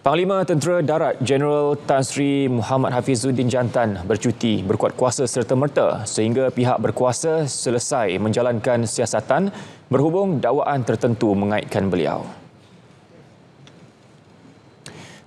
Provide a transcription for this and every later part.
Panglima Tentera Darat Jeneral Tan Sri Muhammad Hafizuddin Jantan bercuti berkuat kuasa serta-merta sehingga pihak berkuasa selesai menjalankan siasatan berhubung dakwaan tertentu mengaitkan beliau.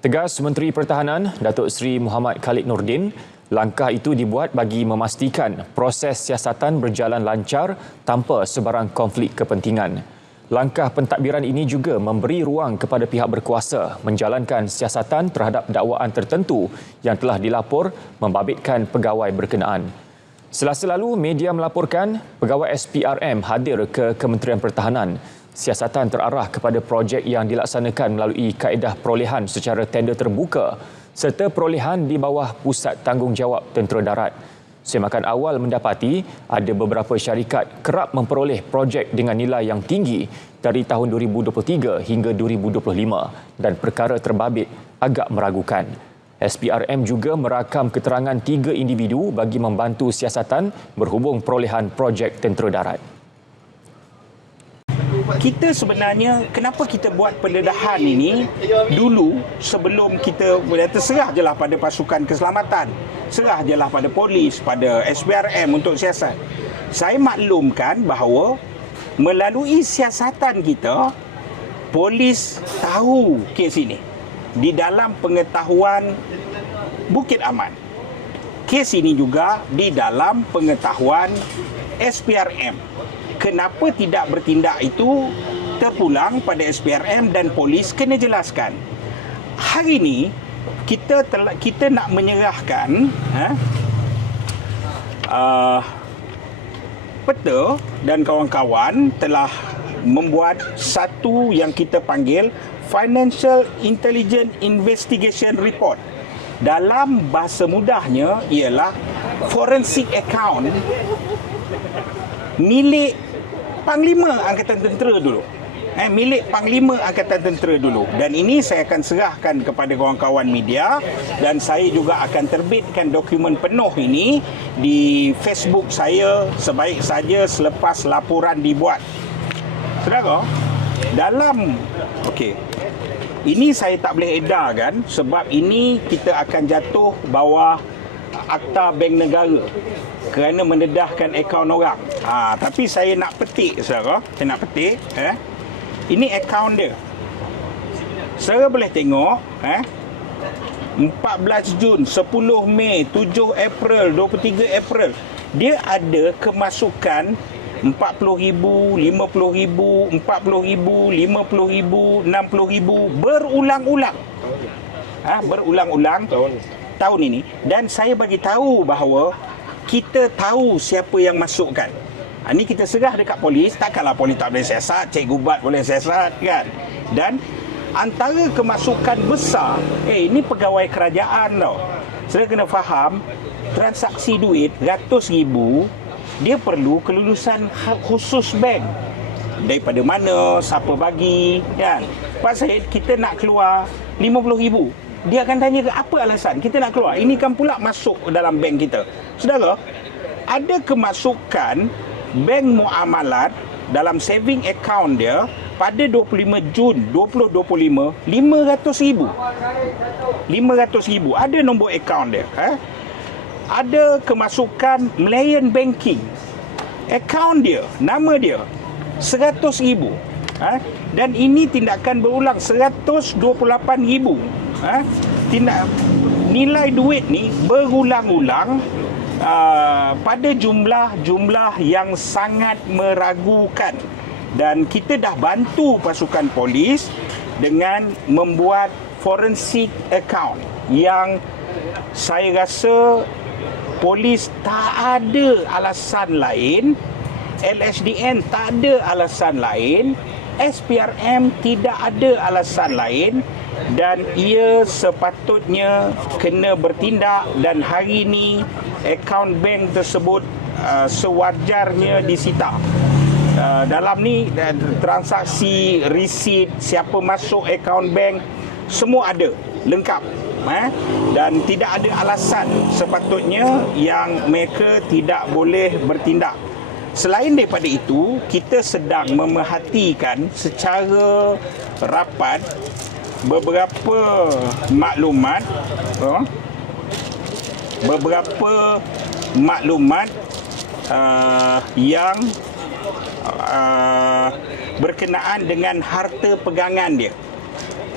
Tegas Menteri Pertahanan Datuk Seri Muhammad Khalid Nordin, langkah itu dibuat bagi memastikan proses siasatan berjalan lancar tanpa sebarang konflik kepentingan. Langkah pentadbiran ini juga memberi ruang kepada pihak berkuasa menjalankan siasatan terhadap dakwaan tertentu yang telah dilapor membabitkan pegawai berkenaan. Selasa lalu, media melaporkan pegawai SPRM hadir ke Kementerian Pertahanan. Siasatan terarah kepada projek yang dilaksanakan melalui kaedah perolehan secara tender terbuka serta perolehan di bawah Pusat Tanggungjawab Tentera Darat. Semakan awal mendapati ada beberapa syarikat kerap memperoleh projek dengan nilai yang tinggi dari tahun 2023 hingga 2025 dan perkara terbabit agak meragukan. SPRM juga merakam keterangan tiga individu bagi membantu siasatan berhubung perolehan projek tentera darat kita sebenarnya kenapa kita buat pendedahan ini dulu sebelum kita boleh terserah je lah pada pasukan keselamatan? Serah je lah pada polis pada SPRM untuk siasat. Saya maklumkan bahawa melalui siasatan kita polis tahu kes ini. Di dalam pengetahuan Bukit Aman. Kes ini juga di dalam pengetahuan SPRM kenapa tidak bertindak itu terpulang pada SPRM dan polis kena jelaskan. Hari ini kita telah, kita nak menyerahkan ha, uh, peta dan kawan-kawan telah membuat satu yang kita panggil Financial Intelligence Investigation Report. Dalam bahasa mudahnya ialah forensic account milik Panglima Angkatan Tentera dulu. Eh, milik Panglima Angkatan Tentera dulu. Dan ini saya akan serahkan kepada kawan-kawan media dan saya juga akan terbitkan dokumen penuh ini di Facebook saya sebaik saja selepas laporan dibuat. Saudara, dalam okey. Ini saya tak boleh edarkan sebab ini kita akan jatuh bawah akta bank negara kerana mendedahkan akaun orang. Ha, tapi saya nak petik saudara, saya nak petik eh. Ini akaun dia. Saudara boleh tengok eh 14 Jun, 10 Mei, 7 April, 23 April. Dia ada kemasukan 40,000, 50,000, 40,000, 50,000, 60,000 berulang-ulang. Ha, berulang-ulang tahun tahun ini dan saya bagi tahu bahawa kita tahu siapa yang masukkan. Ha, ini kita serah dekat polis, takkanlah polis tak boleh siasat, cikgu bat boleh siasat kan. Dan antara kemasukan besar, eh ini pegawai kerajaan tau. Saya kena faham, transaksi duit ratus ribu, dia perlu kelulusan ha-, khusus bank. Daripada mana, siapa bagi, kan. Pasal kita nak keluar 50 ribu, dia akan tanya apa alasan kita nak keluar ini kan pula masuk dalam bank kita saudara ada kemasukan bank muamalat dalam saving account dia pada 25 Jun 2025 500 ribu 500 ribu ada nombor account dia eh? ada kemasukan Malayan Banking account dia nama dia 100 ribu eh? dan ini tindakan berulang 128 ribu ha? tindak nilai duit ni berulang-ulang uh, pada jumlah-jumlah yang sangat meragukan. Dan kita dah bantu pasukan polis dengan membuat forensic account yang saya rasa polis tak ada alasan lain LSDN tak ada alasan lain SPRM tidak ada alasan lain dan ia sepatutnya kena bertindak dan hari ini akaun bank tersebut uh, sewajarnya disita. Uh, dalam ni transaksi resit siapa masuk akaun bank semua ada lengkap eh? dan tidak ada alasan sepatutnya yang mereka tidak boleh bertindak Selain daripada itu, kita sedang memerhatikan secara rapat beberapa maklumat uh, beberapa maklumat uh, yang uh, berkenaan dengan harta pegangan dia.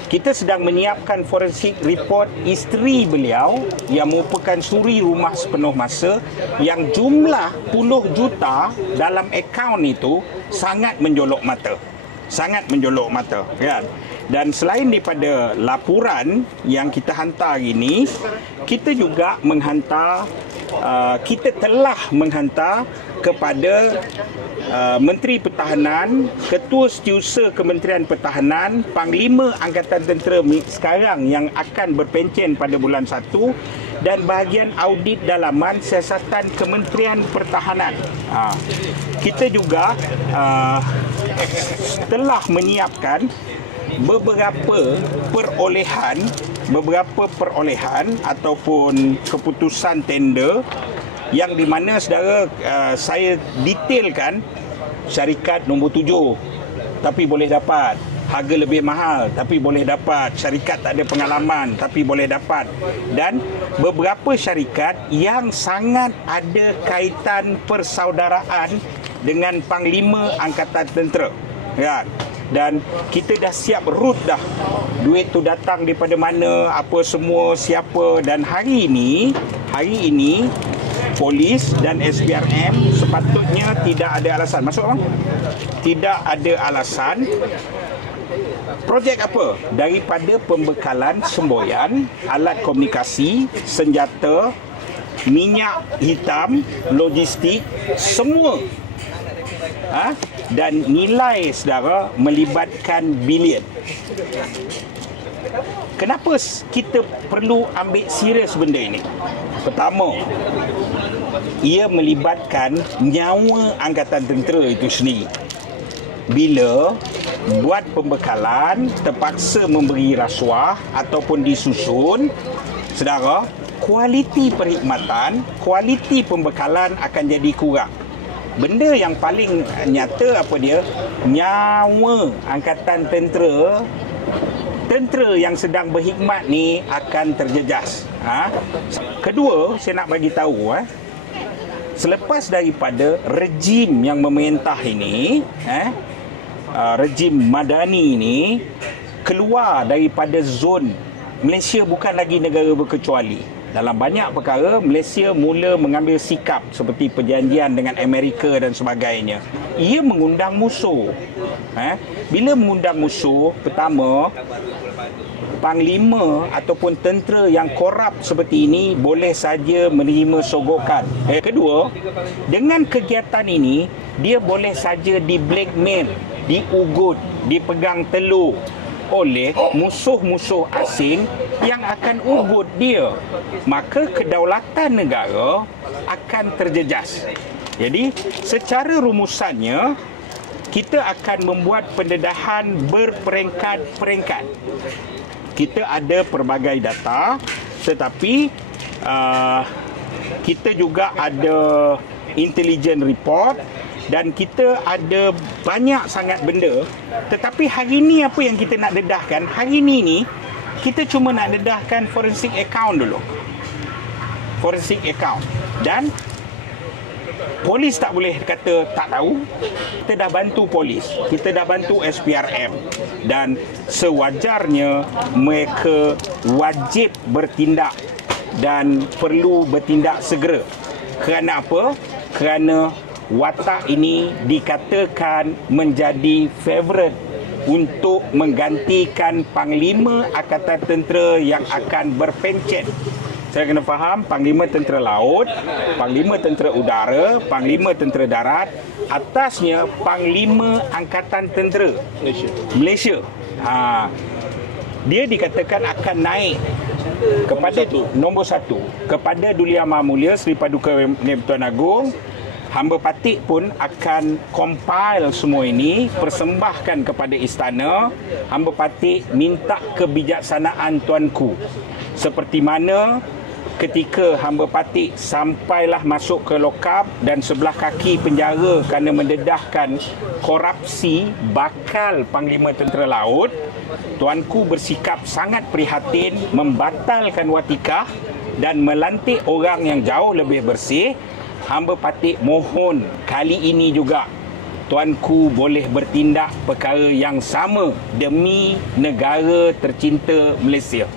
Kita sedang menyiapkan forensik report isteri beliau yang merupakan suri rumah sepenuh masa yang jumlah puluh juta dalam akaun itu sangat menjolok mata. Sangat menjolok mata, kan? Dan selain daripada laporan yang kita hantar ini, kita juga menghantar uh, kita telah menghantar kepada uh, Menteri Pertahanan, Ketua Setiausaha Kementerian Pertahanan, Panglima Angkatan Tentera sekarang yang akan berpencen pada bulan 1 dan bahagian audit dalaman siasatan Kementerian Pertahanan. Ha. Kita juga uh, telah menyiapkan beberapa perolehan beberapa perolehan ataupun keputusan tender yang di mana saudara uh, saya detailkan syarikat nombor tujuh. Tapi boleh dapat. Harga lebih mahal tapi boleh dapat. Syarikat tak ada pengalaman tapi boleh dapat. Dan beberapa syarikat yang sangat ada kaitan persaudaraan dengan panglima angkatan tentera. Ya dan kita dah siap route dah. Duit tu datang daripada mana apa semua siapa. Dan hari ini hari ini polis dan SPRM sepatutnya tidak ada alasan. Masuk bang tidak ada alasan. Projek apa? Daripada pembekalan semboyan alat komunikasi senjata minyak hitam logistik semua ha? dan nilai saudara melibatkan bilion. Kenapa kita perlu ambil serius benda ini? Pertama, ia melibatkan nyawa angkatan tentera itu sendiri. Bila buat pembekalan terpaksa memberi rasuah ataupun disusun, saudara, kualiti perkhidmatan, kualiti pembekalan akan jadi kurang benda yang paling nyata apa dia? Nyawa angkatan tentera. Tentera yang sedang berkhidmat ni akan terjejas. Ha? kedua saya nak bagi tahu eh selepas daripada rejim yang memerintah ini eh rejim madani ini keluar daripada zon. Malaysia bukan lagi negara berkecuali dalam banyak perkara Malaysia mula mengambil sikap seperti perjanjian dengan Amerika dan sebagainya. Ia mengundang musuh. Eh? Bila mengundang musuh, pertama panglima ataupun tentera yang korup seperti ini boleh saja menerima sogokan. Eh, kedua, dengan kegiatan ini dia boleh saja di blackmail, diugut, dipegang telur, oleh musuh-musuh asing yang akan ugut dia. Maka kedaulatan negara akan terjejas. Jadi secara rumusannya kita akan membuat pendedahan berperingkat-peringkat. Kita ada pelbagai data tetapi uh, kita juga ada intelligent report dan kita ada banyak sangat benda. Tetapi hari ni apa yang kita nak dedahkan? Hari ni ni kita cuma nak dedahkan forensic account dulu. Forensic account. Dan polis tak boleh kata tak tahu. Kita dah bantu polis. Kita dah bantu SPRM dan sewajarnya mereka wajib bertindak dan perlu bertindak segera. Kerana apa? Kerana watak ini dikatakan menjadi favourite untuk menggantikan Panglima Angkatan Tentera yang akan berpencet. Saya kena faham Panglima Tentera Laut, Panglima Tentera Udara, Panglima Tentera Darat, atasnya Panglima Angkatan Tentera Malaysia. Malaysia. Ha. Dia dikatakan akan naik kepada satu. nombor satu kepada Duli Amal Mulia Seri Paduka Tuan Agong hamba patik pun akan compile semua ini persembahkan kepada istana hamba patik minta kebijaksanaan tuanku seperti mana ketika hamba patik sampailah masuk ke lokap dan sebelah kaki penjara kerana mendedahkan korupsi bakal Panglima Tentera Laut, tuanku bersikap sangat prihatin membatalkan watikah dan melantik orang yang jauh lebih bersih. Hamba patik mohon kali ini juga tuanku boleh bertindak perkara yang sama demi negara tercinta Malaysia.